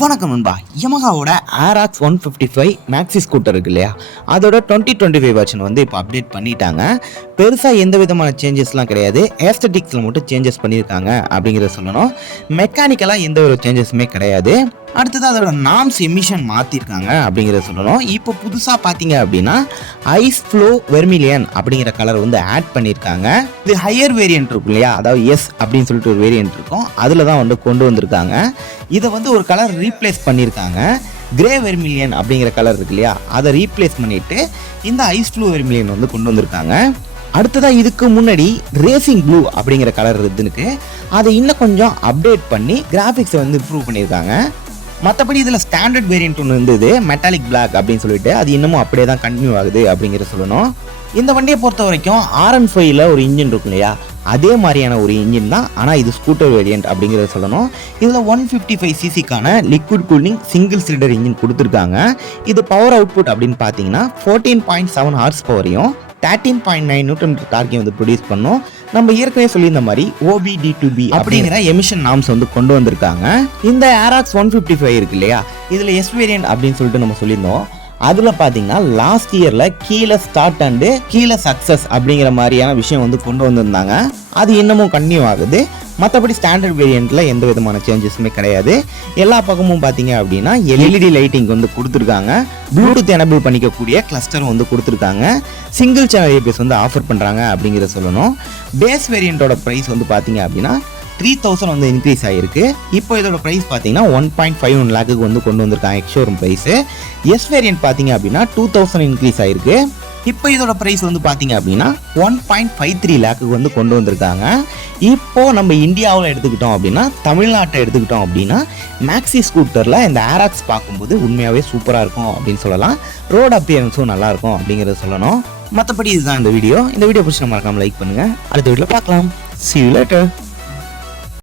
வணக்கம் நண்பா. யமஹாவோட ஆர்ஆக்ஸ் 155 maxi scooter இருக்கு இல்லையா, அதோட 2025 வெர்ஷன் வந்து இப்போ அப்டேட் பண்ணிட்டாங்க. பெருசாக எந்த விதமான சேஞ்சஸ்லாம் கிடையாது. ஏஸ்தட்டிக்ஸில் மட்டும் சேஞ்சஸ் பண்ணியிருக்காங்க அப்படிங்கிறத சொல்லணும். மெக்கானிக்கலாக எந்த ஒரு சேஞ்சஸுமே கிடையாது. அடுத்தது அதோட நாம்ஸ் எமிஷன் மாற்றிருக்காங்க அப்படிங்கிறத சொல்லணும். இப்போ புதுசாக பார்த்தீங்க அப்படின்னா ஐஸ் ஃப்ளோ வெர்மிலியன் அப்படிங்கிற கலர் வந்து ஆட் பண்ணியிருக்காங்க. இது ஹையர் வேரியன்ட் இருக்கும் இல்லையா, அதாவது எஸ் அப்படின்னு சொல்லிட்டு ஒரு வேரியன்ட் இருக்கும், அதில் தான் வந்து கொண்டு வந்திருக்காங்க. இதை வந்து ஒரு கலர் ரீப்ளேஸ் பண்ணியிருக்காங்க. கிரே வெர்மிலியன் அப்படிங்கிற கலர் இருக்கு இல்லையா, அதை ரீப்ளேஸ் பண்ணிட்டு இந்த ஐஸ் ஃப்ளோ வெர்மிலியன் வந்து கொண்டு வந்திருக்காங்க. அடுத்ததாக இதுக்கு முன்னாடி ரேசிங் ப்ளூ அப்படிங்கிற கலர் இருந்துருக்கு, அதை இன்னும் கொஞ்சம் அப்டேட் பண்ணி கிராஃபிக்ஸை வந்து இம்ப்ரூவ் பண்ணியிருக்காங்க. மற்றபடி இதில் ஸ்டாண்டர்ட் வேரியன்ட் ஒன்று இருந்தது மெட்டாலிக் பிளாக் அப்படின்னு சொல்லிட்டு, அது இன்னமும் அப்படியே தான் கண்டினியூ ஆகுது அப்படிங்கிற சொல்லணும். இந்த வண்டியை பொறுத்த வரைக்கும் RN5ல ஒரு இன்ஜின் இருக்கும் இல்லையா, அதே மாதிரியான ஒரு இன்ஜின் தான், ஆனால் இது ஸ்கூட்டர் வேரியன்ட் அப்படிங்கிறத சொல்லணும். இதில் 155cc liquid cooling single cylinder engine கொடுத்துருக்காங்க. இது பவர் அவுட்புட் அப்படின்னு பார்த்தீங்கன்னா 14.7 ஹார்ஸ் பவரையும் 13.9 நியூட்டன் டார்க்கையும் வந்து ப்ரொடியூஸ் பண்ணும். நம்ம ஏற்கனவே சொல்லியிருந்த மாதிரி OBD2B அப்படிங்கிற எமிஷன் நாம்ஸ் வந்து கொண்டு வந்திருக்காங்க. இந்த ஆர்ஆக்ஸ் 155 இருக்கு இல்லையா, இதில் எஸ் வேரியன்ட் அப்படின்னு சொல்லிட்டு நம்ம சொல்லியிருந்தோம். அதில் பார்த்தீங்கன்னா லாஸ்ட் இயரில் கீழே ஸ்டார்ட் அண்டு கீழே சக்ஸஸ் அப்படிங்கிற மாதிரியான விஷயம் வந்து கொண்டு வந்திருந்தாங்க. அது இன்னமும் கண்டினியூ ஆகுது. மற்றபடி ஸ்டாண்டர்ட் வேரியண்ட்டில் எந்த விதமான சேஞ்சஸுமே கிடையாது. எல்லா பக்கமும் பார்த்தீங்க அப்படின்னா LED லைட்டிங் வந்து கொடுத்துருக்காங்க. ப்ளூடூத் எனபிள் பண்ணிக்கக்கூடிய கிளஸ்டரும் வந்து கொடுத்துருக்காங்க. சிங்கிள் சேனல் ABS வந்து ஆஃபர் பண்ணுறாங்க அப்படிங்கிற சொல்லணும். பேஸ் வேரியண்ட்டோட ப்ரைஸ் வந்து பார்த்தீங்க அப்படின்னா 3000 வந்து இன்க்ரீஸ் ஆகிருக்கு. இப்போ இதோட ப்ரைஸ் பார்த்தீங்கன்னா 1.51 லேக்குக்கு வந்து கொண்டு வந்திருக்காங்க எக்ஷோரூம் ப்ரைஸு. எஸ் வேரியன்ட் பார்த்தீங்க அப்படின்னா 2000 இன்க்ரீஸ் ஆகிருக்கு. இப்போ இதோட ப்ரைஸ் வந்து பார்த்தீங்க அப்படின்னா 1.53 லேக்குக்கு வந்து கொண்டு வந்திருக்காங்க. இப்போது நம்ம இந்தியாவில் எடுத்துக்கிட்டோம் அப்படின்னா, தமிழ்நாட்டை எடுத்துக்கிட்டோம் அப்படின்னா, மேக்ஸி ஸ்கூட்டரில் இந்த ஆர்ஆக்ஸ் பார்க்கும்போது உண்மையாகவே சூப்பராக இருக்கும் அப்படின்னு சொல்லலாம். ரோட் அப்பியரன்ஸும் நல்லாயிருக்கும் அப்படிங்கிறத சொல்லணும். மற்றபடி இதுதான் இந்த வீடியோ பிடிச்சி மறக்காமல் லைக் பண்ணுங்கள். அடுத்த வீடியோவில் பார்க்கலாம். See you later.